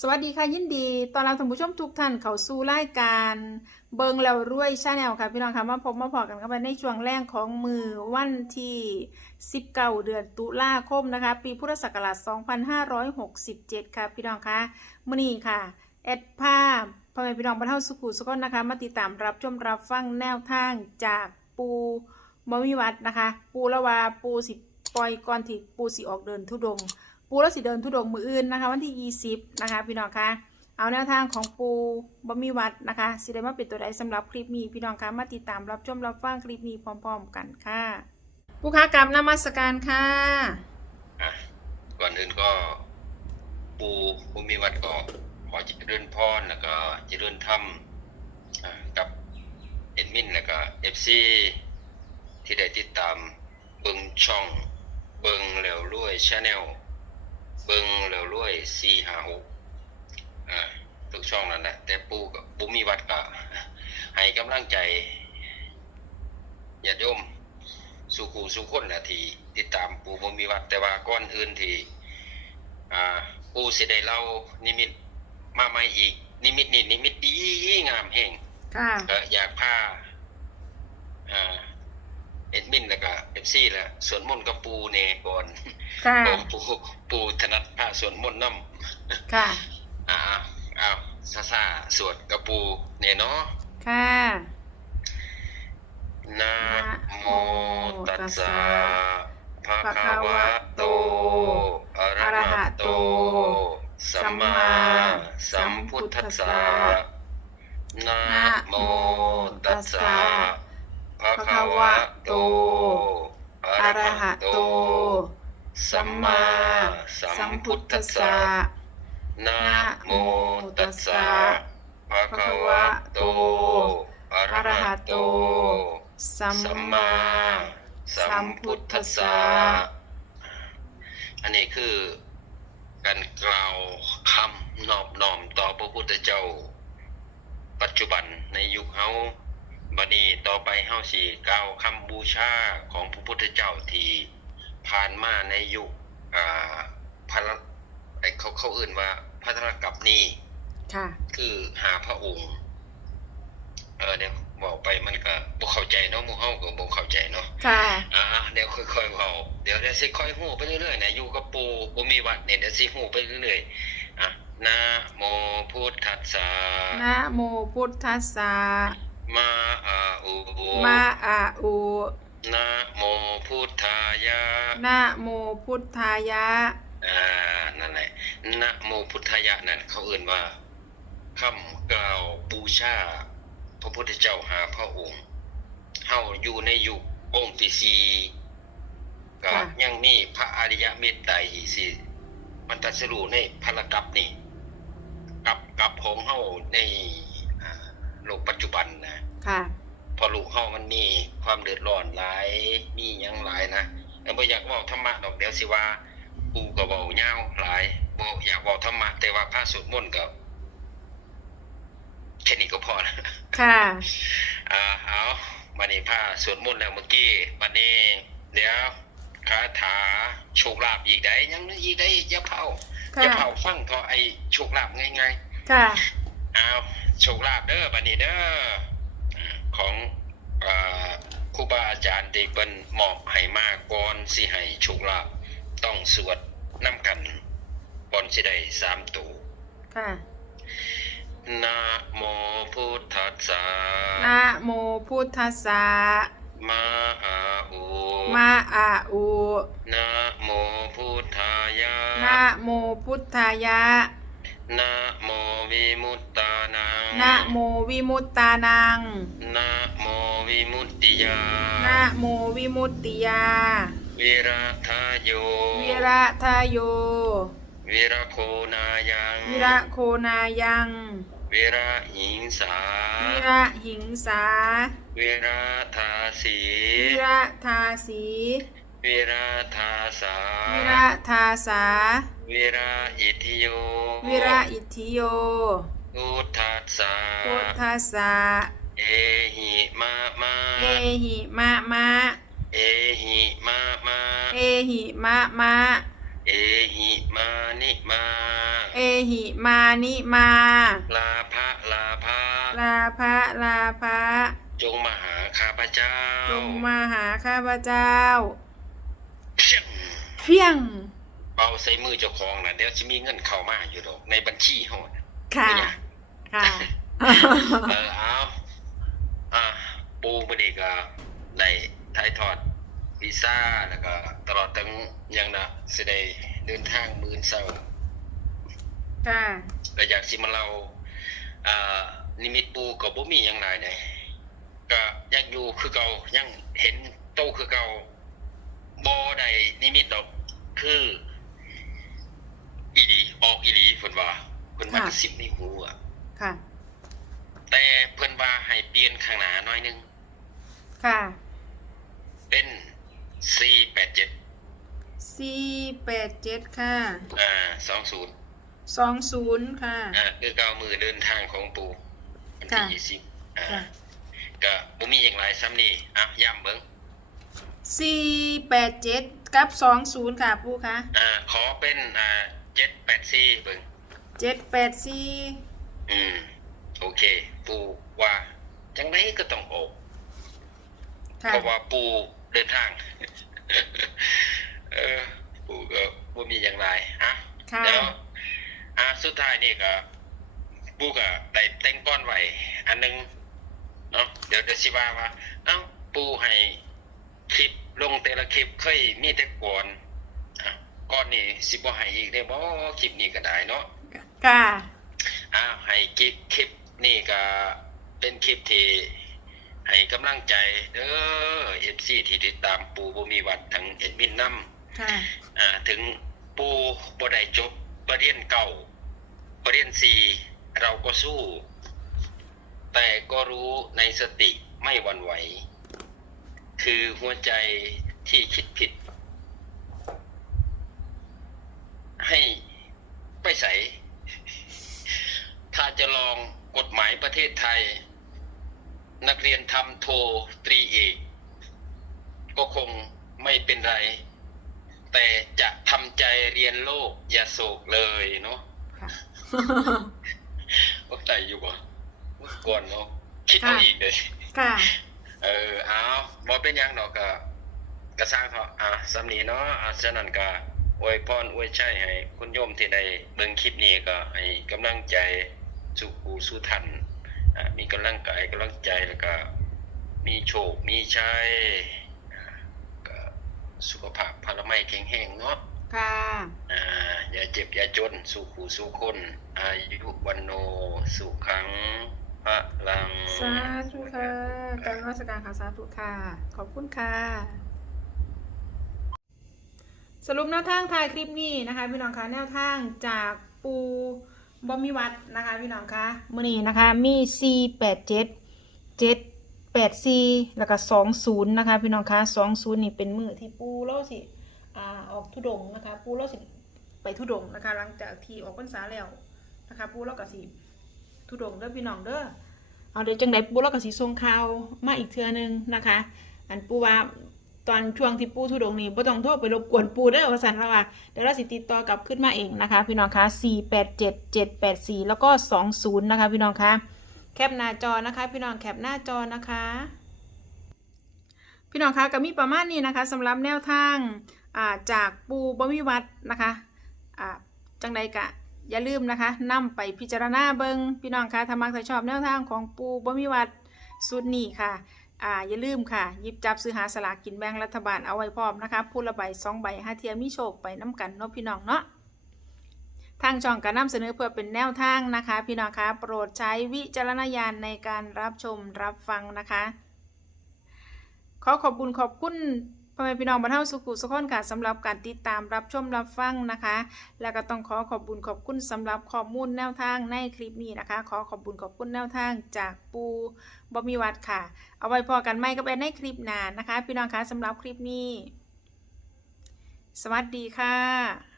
สวัสดีค่ะยินดีตอนรับท่านผู้ชมทุกท่านเข้าสู่รายการเบิงแล้วรวยชาแนลค่ะพี่น้องค่ะมาพบมาพอกันกันไปในช่วงแรกของมือวันที่19เดือนตุลาคมนะคะ ปีพุทธศักราช2567 ค่ะพี่น้องค่ะมื้อนี้ค่ะ แอดภาพพ่อแม่พี่น้องบรรเทาสุขุสุขนนะคะ มาติดตามรับชมรับฟังแนวทางจากปูมวิวัฒน์นะคะ ปูละวาปูสิปล่อยก่อนที่ปูสิออกเดินทุดงค์ ปูแล้วสิเดินทุดงค์มืออื่นนะคะ วันที่ 20 นะคะ พี่น้องคะเอาแนวทางของปูบะมีวัดนะคะสิได้มาเป็นตัวใดสำหรับคลิปนี้พี่น้องคะมาติดตามรับชมรับฟังคลิปนี้พร้อม ๆ กันค่ะผู้ค้ากรรมนมัสการค่ะอะก่อนอื่นก็ ปูภูมิวัดก็ขอเจริญพรแล้วก็เจริญธรรมกับเอ็ดมินแล้วก็เอฟซีที่ได้ติดตามเบิงช่องเบิงแล้วรวยชาแนล เบิงแล้วรวยซีหาหกอ่าทุกช่องนั่นแหละแต่ปูกับปูมีวัดก็ให้กำลังใจญาติโยมสุขูสุขคนนะที่ติดตามปูบ่มีวัดแต่ว่าก่อนอื่นที่อ่าปูสิได้เล่านิมิตมาใหม่อีก นิมิตนี่นิมิตดีงามแห่งค่ะ ก็อยากพาอ่า เอ็ดมินแล้วก็เอฟซีแหละสวนมนต์กับปูเนก่อนค่ะผมปูปูถนัดพระสวนมนต์น้ค่ะำอ่าอ้าวซาซาสวดกับปูเนเนาะค่ะนะโมตัสสะภะภะคะคะวะวะโตโตอะระหะโตสัมมาสัมพุทธัสสะนะโมตัสสะภะคะวะ โตอะอะระระหะหะโตโต สัมมาสัมพุทธัสสะ นะโมตัสสะภะคะวะโต อะระหะโต สัมสัมมามาสัมพุทธัสสะ อันนี้คือการกล่าวคำนอบน้อมต่อพระพุทธเจ้า ปัจจุบันในยุคเฮา บัดนี้ต่อไปเฮาสิกล่าวคำบูชาของพระพุทธเจ้าที่ผ่านมาในยุคอ่าพระไอ้เขาเขาเอื่นว่าพระธรกับนี้ค่ะ คือหาพระองค์ เออเดี๋ยวบอกไปมันก็บ่เข้าใจเนาะหมู่เฮาก็บ่เข้าใจเนาะค่ะอ่าเดี๋ยวค่อยๆเว้าเดี๋ยวเดี๋ยวสิค่อยฮู้ไปเรื่อยๆนะอยู่กับปู่บ่มีวัดเนี่ยเดี๋ยวสิฮู้ไปเรื่อยๆอะนะโมพุทธัสสะนะโมพุทธัสสะ มาอาอุมาอาอุนะโมพุทธายะนะโมพุทธายะ อ่า นั่นแหละนะโมพุทธายะนั่นเขาเอ่นว่าคำกล่าวบูชา พระพุทธเจ้าหาพระองค์เฮาอยู่ในยุคองค์ที่สี่ก็ค่ะยังมีพระอริยเมตไตรสิมันตรัสรู้ในพระกับนี่กับกับของเฮาใน ความเดือดร้อนหลายมีหยังหลายนะแต่บ่อยากเว้าธรรมะดอกเดี๋ยวสิว่ากูก็เว้ายาวหลายบ่อยากเว้าธรรมะแต่ว่าพระสวดมนต์ก็แค่นี้ก็พอนะค่ะอ่าเอาบัดนี้พระสวดมนต์แล้วเมื่อกี้บัดนี้เดี๋ยวคาถาโชคลาภอีกได้ยังอีกได้อย่าเผาอย่าค่ะเผาฟังเถอะไอ้โชคลาภง่ายๆค่ะเอาโชคลาภเด้อบัดนี้เด้อของเอ่อ ครูบาอาจารย์ที่เพิ่นมอบให้มาก่อนสิให้โชคลาภต้องสวดนํกันก่อนสิได้สามตัวค่ะนะโมพุทธัสสะนะโมพุทธัสสะมาอาอุมาอาอุนะโมพุทธายะนะโมพุทธายะนะโมวิมุตตานังนะโมวิมุตตานังนะโม วิมุตติยานะโมวิมุตติยา วิรัทาโย วิระทายโย วิระโคนายัง วิระโคนายัง วิระหิงสา วิระหิงสา วิระทาสี วิระทาสี วิระทาสา วิระทาสา วิระอิทิโย วิระอิทธิโยอุทัสสะพุทธัสสะเอ หิมามาเอหิมะมะ เอหิมามาเอหิมะมะ เอหิมานิมาเอหิมานิมา ลาภะลาภะลาภะลาภะจงมาหาข้าพเจ้าจงมาหาข้าพเจ้า เพียงเพียงเบาใส่มือเจ้าของน่ะเดี๋ยวจะมีเงินเข้ามาอยู่ดอกในบัญชีเฮาน่ะค่ะเป็นไงค่ะ เออเอา อ่าปูมื้อนี้ก็ได้ถ่ายทอดวีซ่าแล้วก็ ตลอดทั้งยังนะสิได้เดินทางมื้อเช้าค่ะก็อยากสิมาเล่าอ่านิมิตปูก็บ่มีหยังหลายใดก็ยังอยู่คือเก่ายังเห็นโตคือเก่าบ่ได้นิมิตดอกคืออีหลีออกอีหลีเพิ่นว่าเพิ่นมากระซิบในหูอะค่ะ แต่เพิ่นว่าให้เปลี่ยนข้างหน้าหน่อยหนึง ค่ะเป็น487สี่แปดเจ็ดค่ะอ่า20สองศูนย์ค่ะ อ่าคือเก้ามือเดินทางของปู่วันที่ค่ะ ยี่สิบอ่าค่ะก็บ่มีอย่างไรซ้ำนี่อะย้ำเบิ่งสี่แปดเจ็ดกับสองศูนย์ค่ะปูคะอ่าขอเป็นอ่าเจ็ดแปดสี่เบิ่งเจ็ดแปดสี่อืม โอเค ปูว่าจังไดก็ต้องออกค่ะเพราะว่าปูเดินทาง เออ ปูก็บ่มีอย่างไรอะค่ะเดี๋ยวอะสุดท้ายนี่ก็ปูก็ได้แต่งก้อนไว้อันหนึงเนาะเดี๋ยวเดี๋ยวสิว่าว่าเอ้าปูให้คลิปลงแต่ละคลิปเคยมีแต่ก่อนอะก่อนนี่สิบ่ให้อีกได้บ่คลิปนี้ก็ได้เนาะ ค่ะ อ้าวให้คลิปคลิป นี่ก็เป็นคลิปที่ให้กำลังใจเด้อ FC ที่ติดตามปูบ่มีวัดทั้งเอ็ดมินนำค่ะอ่าถึงปูบ่ได้จบประเรียนเก่า ประเรียนสี่เราก็สู้ แต่ก็รู้ในสติไม่หวั่นไหว คือหัวใจที่คิดผิด ให้ไปใส่ ถ้าจะลองกฎ หมายประเทศไทย นักเรียนทำโทตรีเอกก็คงไม่เป็นไร แต่จะทำใจเรียนโลกอย่าโศกเลยเนาะค่ะว่าใจอยู่บ่เมื่อก่อนเนาะคิดเอาค่ะอีกเลยค่ะเออเอาบ่เป็นหยังดอกก็ก็สร้างเถาะอะสำนีเนาะอะฉะนั้นก็อวยพรอวยชัยให้ คุณโยมที่ได้เบิ่งคลิปนี้ก็ให้กำลังใจ สู่ผู้สู่ท่านอะมีกำลังกายกำลังใจแล้วก็มีโชค มีชัยอะก็สุขภาพพลไม้แข็งแรงเนาะค่ะอ่าอย่าเจ็บ อย่าจน สู่ผู้สู่คน อายุวันโน สุขังพระลัง สาธุค่ะการนวัตการค่ะ สาธุค่ะ ขอบคุณค่ะ สรุปแนวทางถ่ายคลิปนี้นะคะ พี่น้องคะแนวทางจากปู บอมมิวัดนะคะพี่น้องคะมื่อนี้นะคะมี C แปดเจ็ดเจ็ดแปด C แล้วก็สองศูนย์นะคะ พี่น้องคะสองศูนย์นี่เป็นมือที่ปูเล่าสิอ่าออกทุดงนะคะ ปูเล่าสิไปทุดงนะคะ หลังจากที่ออกพรรษาแล้วนะคะ ปูเล่ากับสิทุดงเด้อพี่น้องเด้อเอาเดี๋ยวจังไดปูเราก็สิส่งข่าวมาอีกเทือนึงนะคะ อันปูว่า ตอนช่วงที่ปูทุดงนี่บ่ต้องโทรไปรบกวนปูเด้อว่าซั่นแล้วว่าเดี๋ยวเราสิติดต่อกลับขึ้นมาเองนะคะ พี่น้องคะ487784 แล้วก็ 20 นะคะ พี่น้องคะแคปหน้าจอนะคะ พี่น้องแคปหน้าจอนะคะ พี่น้องคะก็มีประมาณนี้นะคะสำหรับแนวทางาจากปูบ่มีวัดนะคะจังใดกะอย่าลืมนะคะนำไปพิจารณาเบิงพี่น้องคะถ้ามักถ้าชอบแนวทางของปูบ่มีวัดสุดนี้ค่ะ อ่าอย่าลืมค่ะหยิบจับซื้อหาสลากกินแบ่งรัฐบาลเอาไว้พร้อมนะคะพูดละใบสองใบห้าเทียมีโชคไปน้ำกันเนาะพี่น้องเนาะทางช่องการนำเสนอเพื่อเป็นแนวทางนะคะ พี่น้องคะโปรดใช้วิจารณญาณในการรับชมรับฟังนะคะ ขอขอบคุณขอบคุณ พ่อแม่พี่น้องบรรเทาสุขุสุขคนค่ะสำหรับการติดตามรับชมรับฟังนะคะ แล้วก็ต้องขอขอบคุณขอบคุณสำหรับข้อมูลแนวทางในคลิปนี้นะคะ ขอขอบคุณขอบคุณแนวทางจากปูบอมีวัดค่ะ เอาไว้พอกันไหมกับแอนในคลิปหน้านะคะ พี่น้องคะสำหรับคลิปนี้ สวัสดีค่ะ